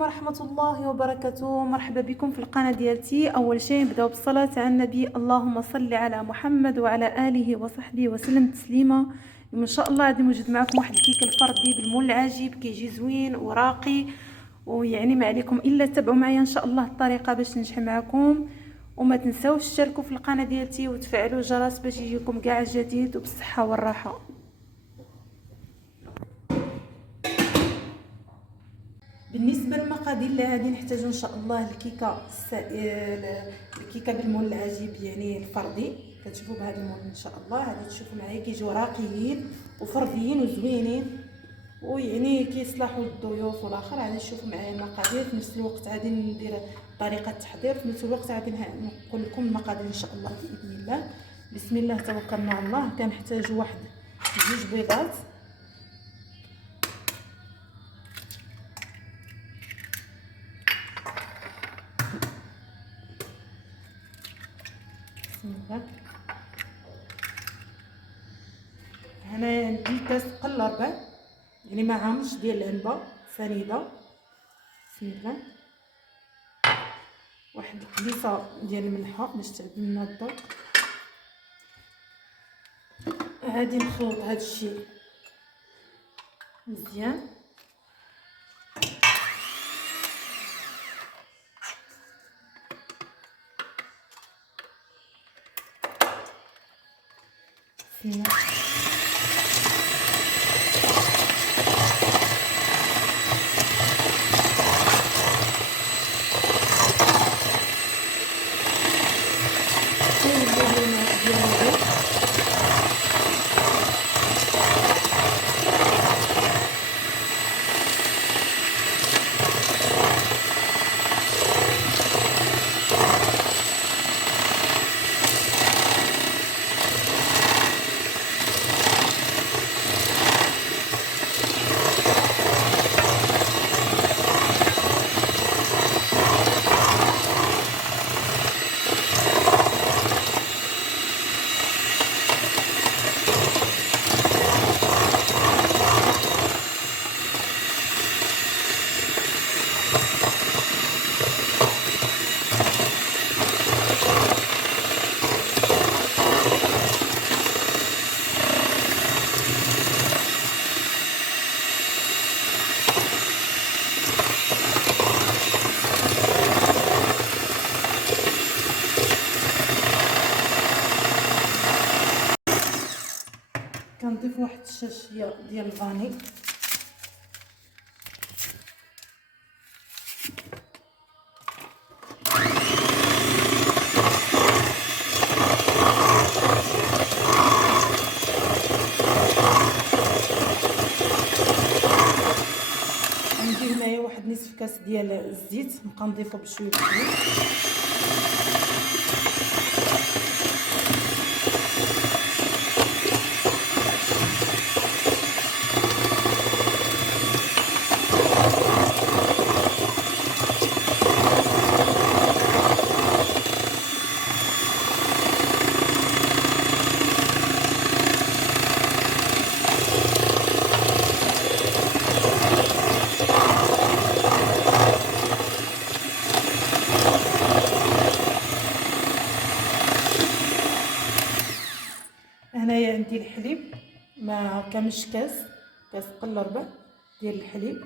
ورحمة الله وبركاته. مرحبا بكم في القناة ديالتي. اول شيء نبداو بالصلاة على النبي. اللهم صل على محمد وعلى اله وصحبه وسلم تسليما. ان شاء الله غادي نوجد معكم واحد الكيك الفردي بالمول العجيب، كيجي زوين وراقي، ويعني ما عليكم الا تتبعوا معايا ان شاء الله الطريقة باش تنجح معكم. وما تنساوش تشتركوا في القناة ديالتي وتفعلوا الجرس باش يجيكم كاع الجديد وبالصحة والراحة. بالنسبه للمقادير اللي غادي نحتاجو ان شاء الله الكيكه بالمول العجيب، يعني الفردي. كتشوفوا بهذا المول ان شاء الله غادي تشوفوا معايا كيجيو راقيين وفرديين وزوينين، ويعني كيصلحوا للضيوف والاخر. غادي تشوفوا معايا المقادير، في نفس الوقت غادي ندير طريقه التحضير، في نفس الوقت غادي نقول لكم المقادير ان شاء الله باذن الله. بسم الله توكلنا على الله. كنحتاجوا واحد 2 بيضات، بسم الله. هنا عندي كاس قل ربع، يعني معامش ديال العنبه سنيده. بسم الله. واحد الكليصه ديال الملحه باش تعدل لنا الذوق. غادي نخلط هذا الشيء مزيان. بسم الله. كنضيف واحد الشاشيه ديال الفاني. عندي هنايا واحد نصف كاس ديال الزيت، نبقى نضيفو بشويه بشويه. هنايا عندي الحليب مع كامش كاس قل ربع ديال الحليب.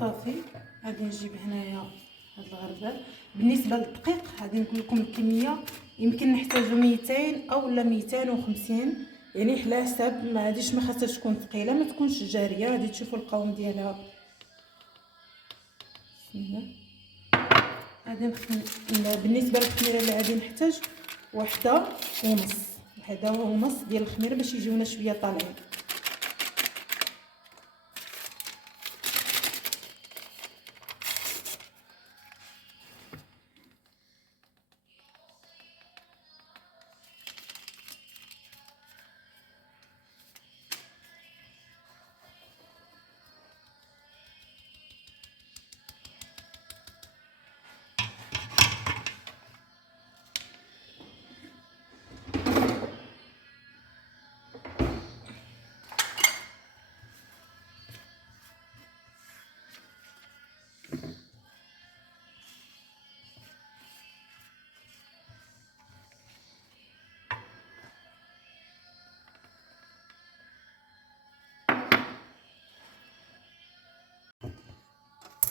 صافي. غادي نجيب هنايا هاد الغربال. بالنسبه للدقيق غادي نقول لكم الكميه، يمكن نحتاجو 200 او لا 250، يعني على حساب. ما غاديش، ما خاصهاش تكون ثقيله، ما تكونش جاريه. غادي تشوفوا القوام ديالها. بسم الله. غادي بالنسبه للخميره اللي غادي نحتاج وحده ونص ديال الخميره باش يجيونا شويه طالعين.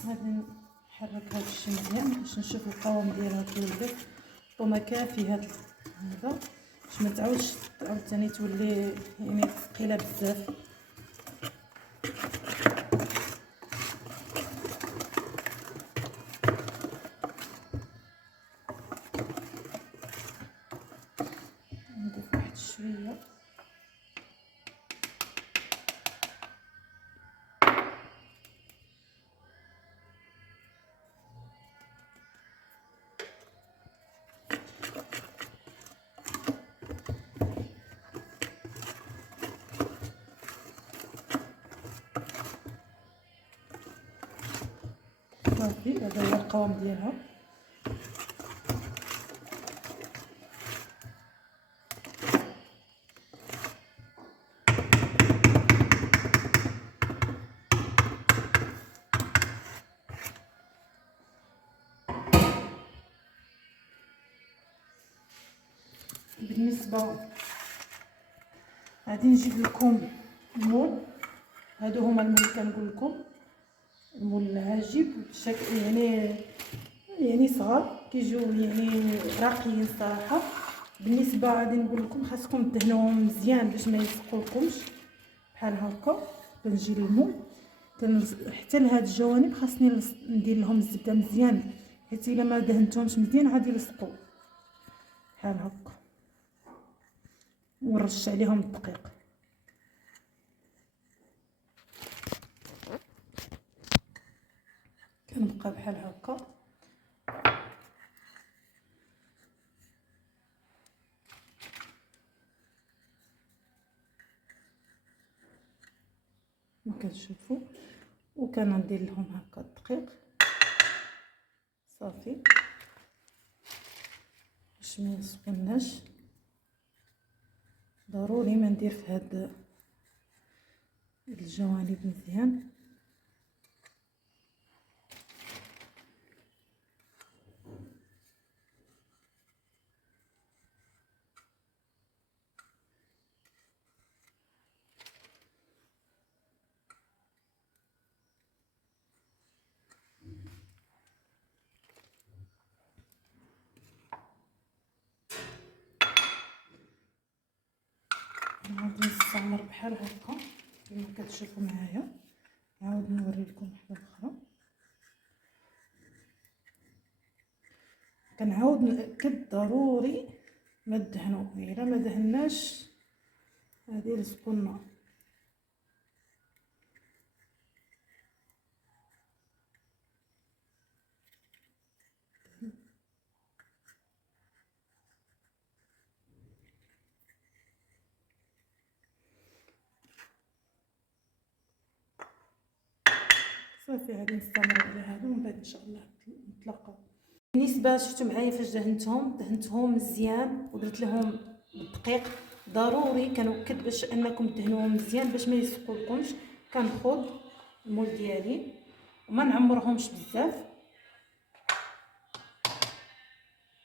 غادي نحرك هذا الشيء مزيان باش نشوف القوام ديالها كيولي وما كافي هذا باش ما تعاود ثاني تولي يعني ثقيله بزاف. نضيف واحد شويه صافي. هذا هو القوام ديالها. بالنسبه غادي نجيب لكم المول. هادو هما المول اللي كنقول لكم، المول العاجب بشكل يعني صغار كيجيو يعني راقيين صراحه. بالنسبه غادي نقول لكم خاصكم تدهنوهم مزيان باش ما يلصقولكمش بحال هكا. كنجي للمول حتى لهاد الجوانب خاصني ندير لهم الزبده مزيان، حيت الا ما دهنتهمش مزيان غادي يلصقوا بحال هكا. ونرش عليهم الدقيق. كنبقى بحال هكا. ما كتشوفوا وكندير لهم هكا الدقيق صافي باش ما يسخناش. ضروري ما ندير في هاد الجوانب مزيان. غادي نستعمر بحال هكا كما كتشوفوا معايا. نعاود نوري لكم وحده اخرى. كنعاود ناكد ضروري ما دهنوا، الا ما دهناش غادي يلصقوا لنا. صافي غادي نستمر على هذا ومن بعد ان شاء الله نتلاقاو. بالنسبه شفتوا معايا فاش دهنتهم مزيان ودرت لهم الدقيق. ضروري كنوكد باش انكم دهنوهم مزيان باش ما يلصقولكمش. كنخوض المول ديالي وما نعمرهمش بزاف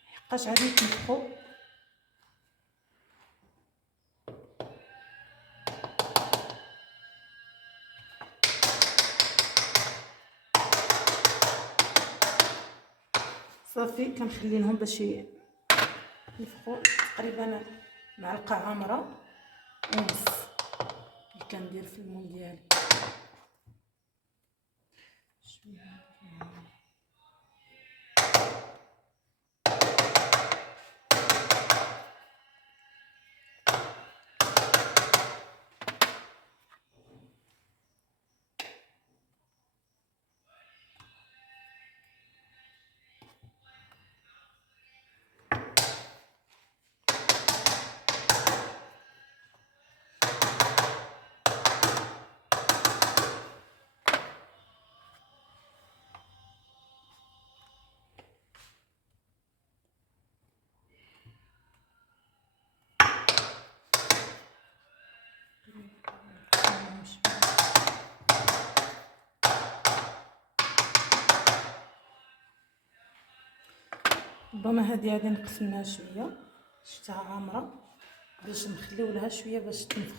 حقاش غادي يتنفخوا. صافي كنخلي لهم باش ينفخوا تقريبا معلقه عامره ونص اللي كندير في المول ديالي. ربما هذه غادي نقسمها شويه، شفتها عامره باش نخليو لها شويه باش تنفخ.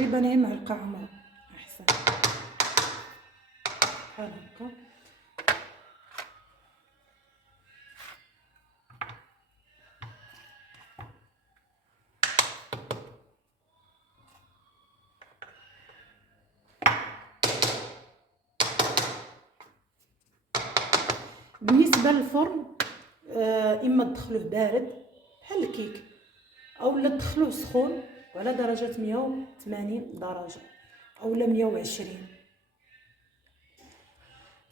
تقريبا غير معلقه عمره احسن بحال هكا. بالنسبه للفرن اما تدخلوه بارد بحال الكيك اولا تدخلوه سخون وعلى درجه 180 درجه اولا 120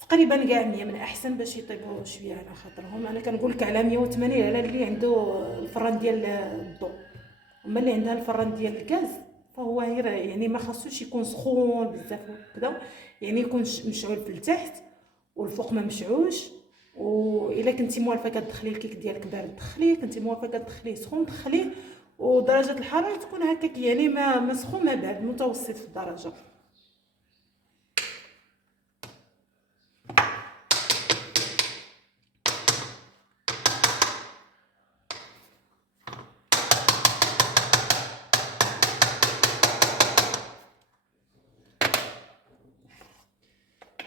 تقريبا كاع 100 من احسن باش يطيبوا شويه على خاطرهم. انا كنقول لك على 180 على اللي عنده الفران ديال الضوء. اما اللي عندها الفران ديال الغاز فهو غير يعني ما خاصوش يكون سخون بزاف وكذا، يعني يكون مشعول في التحت والفوق ما مشعوش. والا كنتي موالفه كتدخلي الكيك ديالك بارد دخليه، كنتي موالفه كتدخليه سخون دخليه، ودرجه الحراره تكون هكاك يعني ما سخون ما بارد، متوسط في الدرجه.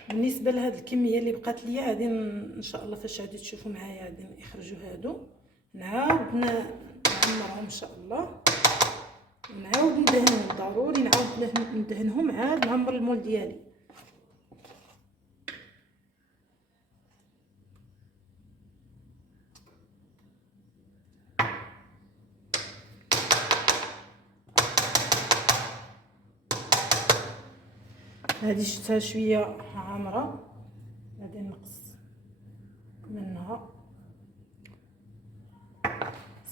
بالنسبه لهاد الكميه اللي بقات ليا غادي ان شاء الله فاش غادي تشوفوا معايا غادي يخرجوا هادو نعاود نعمرهم ان شاء الله ونعاود ندهنهم. ضروري نعاود ندهنهم عاد نعمر المول ديالي. هذه شفتها شويه عامره غادي نقص منها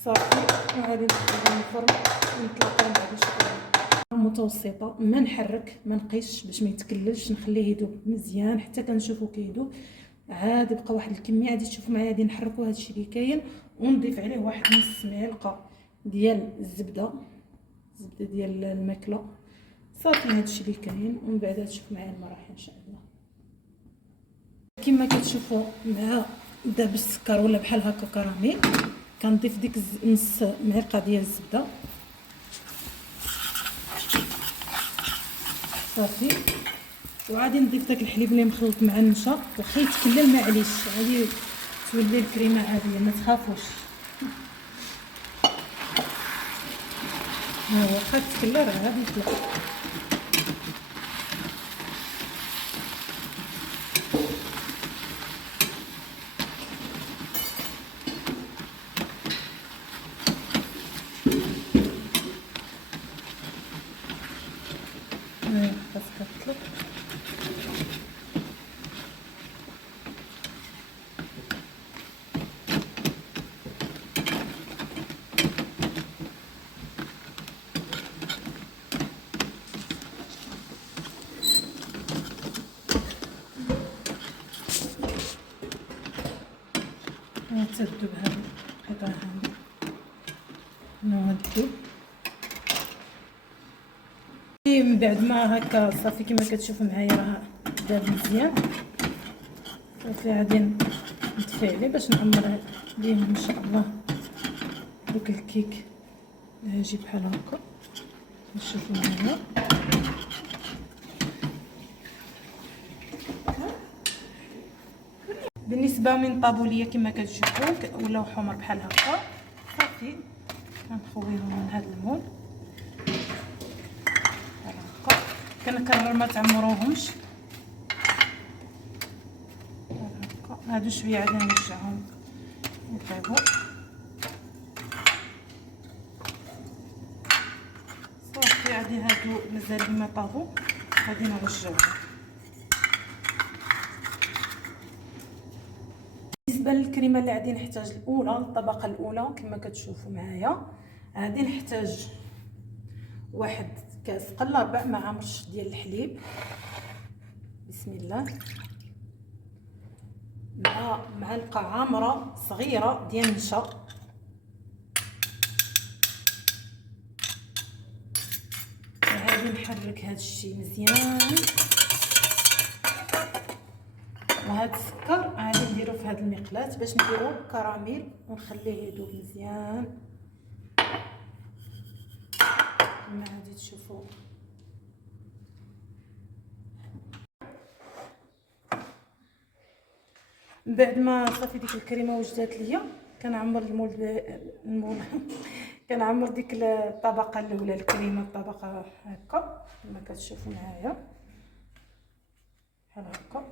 صافي وغادي ندخلها الفرن ونتلاقاو بعد شويه. متوسطه ما نحرك ما نقيسش باش ما يتكللش، نخليه يذوب مزيان حتى كنشوفو كيذوب. عاد بقى واحد الكميه غادي تشوفوا معايا غادي نحركوا هادشي اللي كاين ونضيف عليه واحد نص معلقه ديال الزبده ديال الماكله. صافي هادشي اللي كاين ومن بعد تشوف معايا المراحل ان شاء الله. كما كتشوفوا مع داب السكر ولا بحال هكا كراميل كنضيف ديك نص معلقه ديال الزبده صافي، وغادي نضيف داك الحليب اللي مخلط مع النشا واخا يتكلل معليش غادي تولي الكريمه عاديه ما تخافوش. ها هو واخا تكلل راه غادي يطلع. خاصك تطلق تسدو بهاد القطع هادي نودو. من بعد ما هكا صافي كما كتشوفوا معايا راه داب مزيان صافي غادي نطفي عليه باش نعمر ليه ان شاء الله دوك الكيك هاجي بحال هكا نشوفوا معايا. بالنسبه من طابوليه كما كتشوفوا ولاو حمر بحال هكا صافي غنخويهم من هذا المول بحال هكا. كنكرر ما تعمروهمش بحال هكا. هادو شويه عاد نرجعهم يطيبوا صافي. غادي هادو مازال ما طابوا غادي نرجعهم. بالنسبه للكريمه اللي غادي نحتاج الاولى الطبقه الاولى كما كتشوفوا معايا غادي نحتاج واحد كاس قلابه مع مرش ديال الحليب بسم الله، مع معلقه عامره صغيره ديال النشا وغادي نحرك هذا الشيء مزيان. وهذا السكر غادي نديرو في هذه المقلاة باش نديرو كراميل ونخليه يذوب مزيان كما غادي تشوفوا من بعد ما صافي ديك الكريمه وجدات ليا كنعمر المول كنعمر ديك الطبقه الاولى الكريمه الطبقه هكا كما كتشوفوا معايا بحال هكا.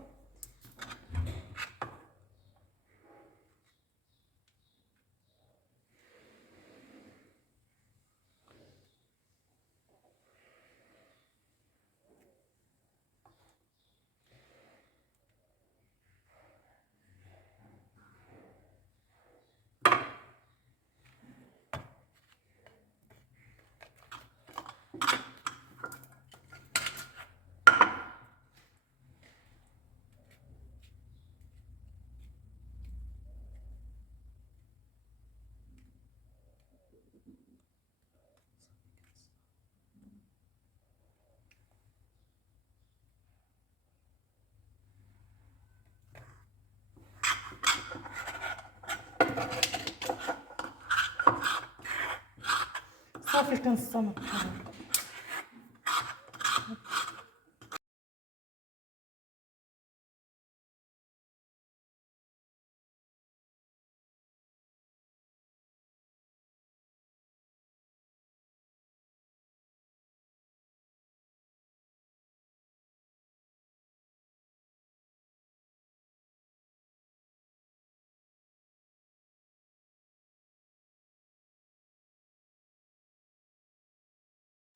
صافي كنصمت بحال هكا.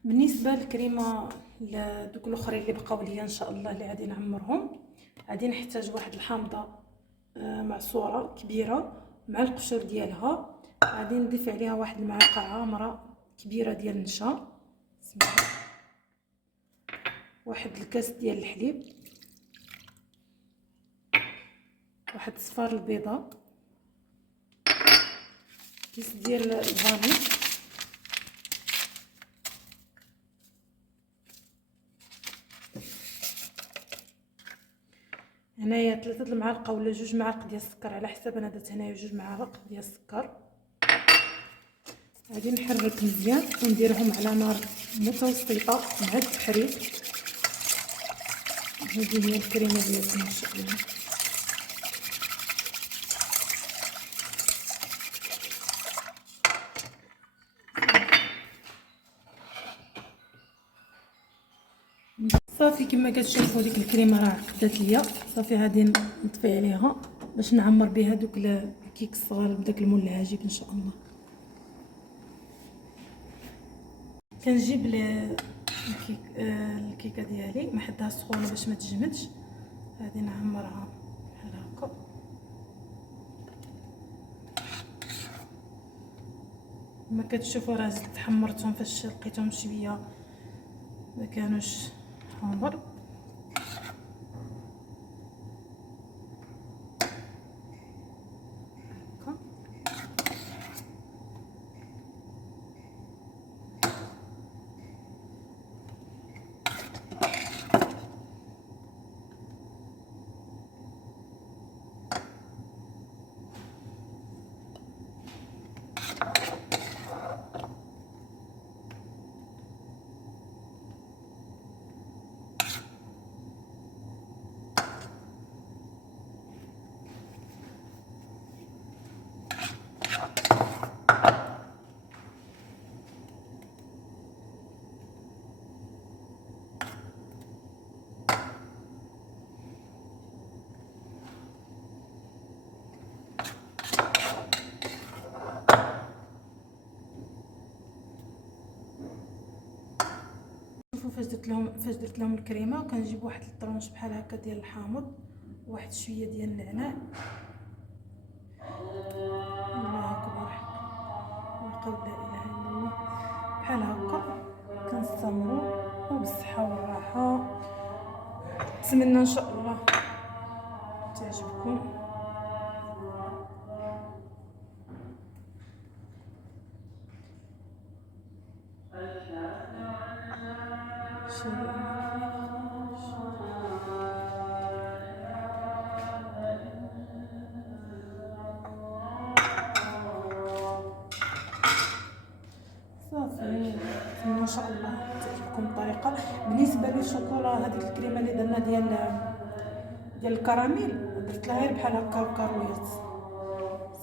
بالنسبه للكريمه دوك الاخرين اللي بقاو ليا ان شاء الله اللي غادي نعمرهم، غادي نحتاج واحد الحامضه معصوره كبيره مع القشور ديالها. غادي نضيف عليها واحد المعلقه عامره كبيره ديال النشا، واحد الكاس ديال الحليب، واحد صفار البيضه، كيس ديال الفاني، هنايا 3 المعالق ولا 2 معالق ديال السكر على حسب. انا درت هنايا 2 معالق ديال السكر. غادي نحرك مزيان ونديرهم على نار متوسطه مع التحريك. هذه هي الكريمه ديالنا ان شاء الله. صافي كما كتشوفوا ديك الكريمه راه عقدات ليا. صافي غادي نطفي عليها باش نعمر بها دوك الكيك الصغار بداك المول العجيب ان شاء الله. كنجيب الكيكه ديالي نحطها سخونه باش ما تجمدش. غادي نعمرها بحال هكا. كما كتشوفوا راه زدت حمرتهم فاش لقيتهم شويه ما كانوش حمر. شوفوا فاش درت لهم الكريمه كنجيب واحد الطرونش بحال هكا ديال الحامض، واحد شويه ديال النعناع. الله اكبر وقول لا اله الا الله. بحال هكا كنستمروا وبالصحه والراحه. نتمنى ان شاء الله تعجبكم. صافي ان شاء الله تعجبكم الطريقه. بالنسبه للشوكولا هذيك الكريمه اللي درنا ديال الكراميل درت لها غير بحال هكا بكرويات.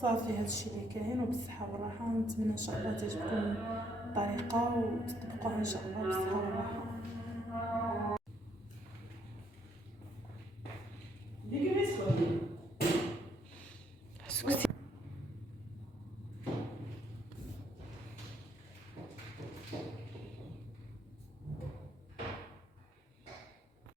صافي هادشي اللي كاين، وبالصحه والراحه. نتمنى ان شاء الله تعجبكم الطريقه وتطبقوها ان شاء الله بالصحه والراحه.